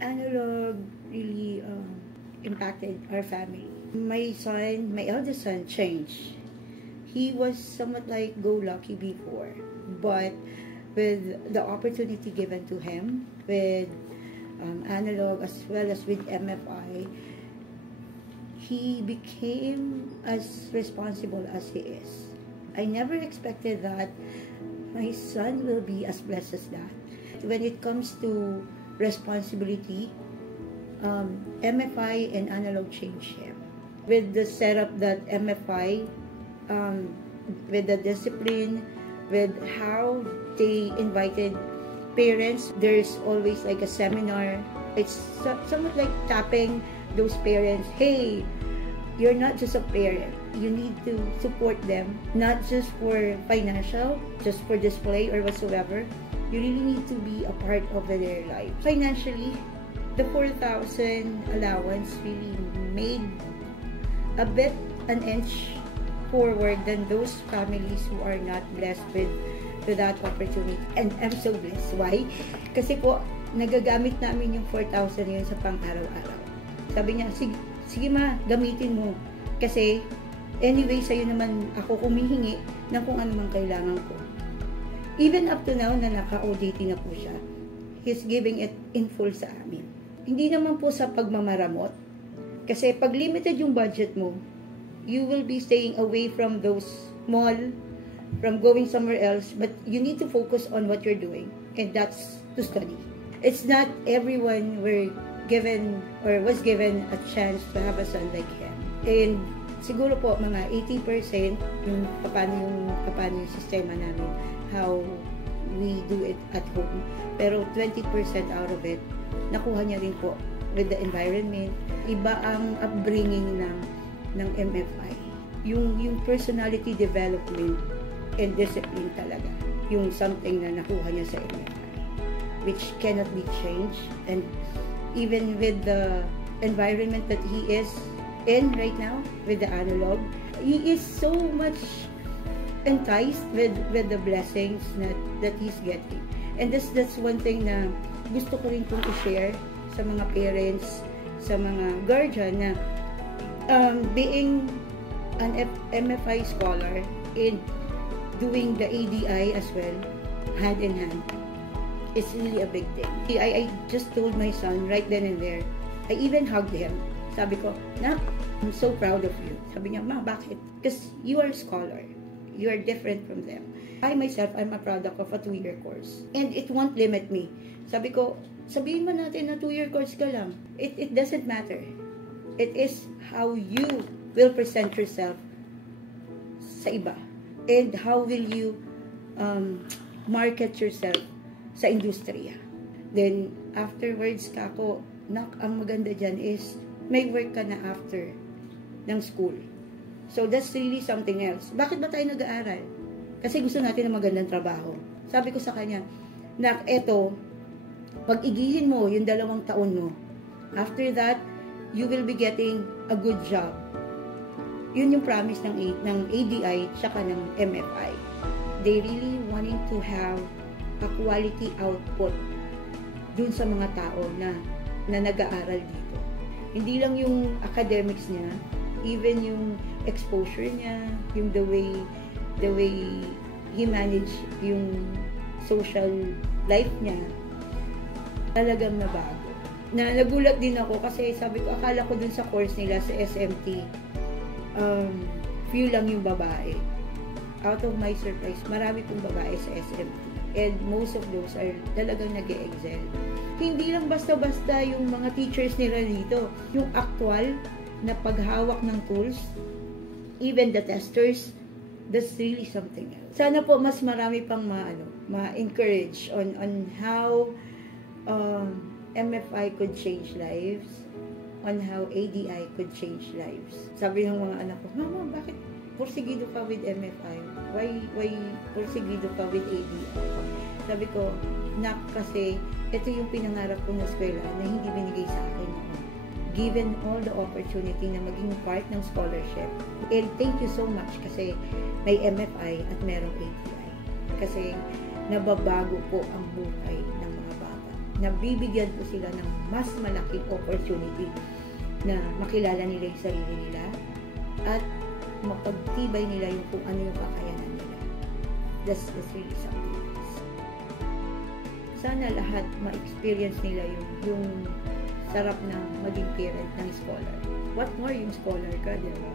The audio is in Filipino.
Analog really impacted our family. My son, my eldest son, changed. He was somewhat like go-lucky before, but with the opportunity given to him, with Analog as well as with MFI, he became as responsible as he is. I never expected that my son will be as blessed as that. When it comes to responsibility, MFI and Analog changed him. With the setup that MFI, with the discipline, with how they invited parents, there's always like a seminar. It's somewhat like tapping those parents, hey, you're not just a parent. You need to support them, not just for financial, just for display or whatsoever. You really need to be a part of their life. Financially, the 4,000 allowance really made a bit an inch forward than those families who are not blessed with that opportunity. And I'm so blessed. Why? Kasi po, nagagamit namin yung 4,000 yun sa pang-araw-araw. Sabi niya, sige ma, gamitin mo. Kasi, anyway, sa'yo naman ako kumihingi ng kung ano mang kailangan ko. Even up to now, na naka-OJT na po siya, he's giving it in full sa amin. Hindi naman po sa pagmamaramot. Kasi pag limited yung budget mo, you will be staying away from those mall, from going somewhere else, but you need to focus on what you're doing, and that's to study. It's not everyone were given or was given a chance to have a son like him. And siguro po mga 80% yung paano yung sistema namin, how we do it at home. Pero 20% out of it, nakuha niya rin po with the environment. Iba ang upbringing ng MFI. Yung personality development and discipline talaga. Yung something na nakuha niya sa MFI, which cannot be changed. And even with the environment that he is in right now, with the Analog, he is so much enticed with the blessings that he's getting. And that's one thing na gusto ko rin pong i-share sa mga parents, sa mga guardian na being an MFI scholar and doing the ADI as well, hand in hand, is really a big thing. I just told my son right then and there, I even hugged him. Sabi ko, Nak, I'm so proud of you. Sabi niya, Ma, bakit? Because you are a scholar. You are different from them. I myself, I'm a product of a 2-year course. And it won't limit me. Sabi ko, sabihin mo natin na 2-year course ka lang. It doesn't matter. It is how you will present yourself sa iba. And how will you market yourself sa industriya. Then, afterwards, kako, Nak, ang maganda dyan is may work ka na after ng school. So, that's really something else. Bakit ba tayo nag-aaral? Kasi gusto natin ng magandang trabaho. Sabi ko sa kanya, Nak, eto, pag-igihin mo yung 2 taon mo, after that, you will be getting a good job. Yun yung promise ng ADI tsaka ng MFI. They really wanting to have a quality output dun sa mga tao na nag-aaral dito. Hindi lang yung academics niya, even yung exposure niya, yung the way he manage yung social life niya, talagang nabago. Nagulat din ako kasi sabi ko, akala ko dun sa course nila sa SMT, few lang yung babae. Out of my surprise, marami pong babae sa SMT. And most of those are talagang nag-e-excel. Hindi lang basta-basta yung mga teachers nila dito. Yung actual na paghawak ng tools, even the testers, that's really something else. Sana po mas marami pang ma-encourage on how MFI could change lives, on how ADI could change lives. Sabi ng mga anak ko, Mama, bakit porsigido ka with MFI? Why porsigido ka with ADI? Sabi ko, Nak, kasi ito yung pinangarap ko na eskwela na hindi binigay sa akin noon. Given all the opportunity na maging part ng scholarship. And thank you so much kasi may MFI at merong ADI. Kasi nababago po ang buhay ng mga bata. nabibigyan po sila ng mas malaking opportunity na makilala nila yung sarili nila at mapagtibay nila yung kung ano yung kakayanan nila. That's really something. Sana lahat ma-experience nila yung sarap ng maging parent ng scholar. What more yung scholar ka, di ba?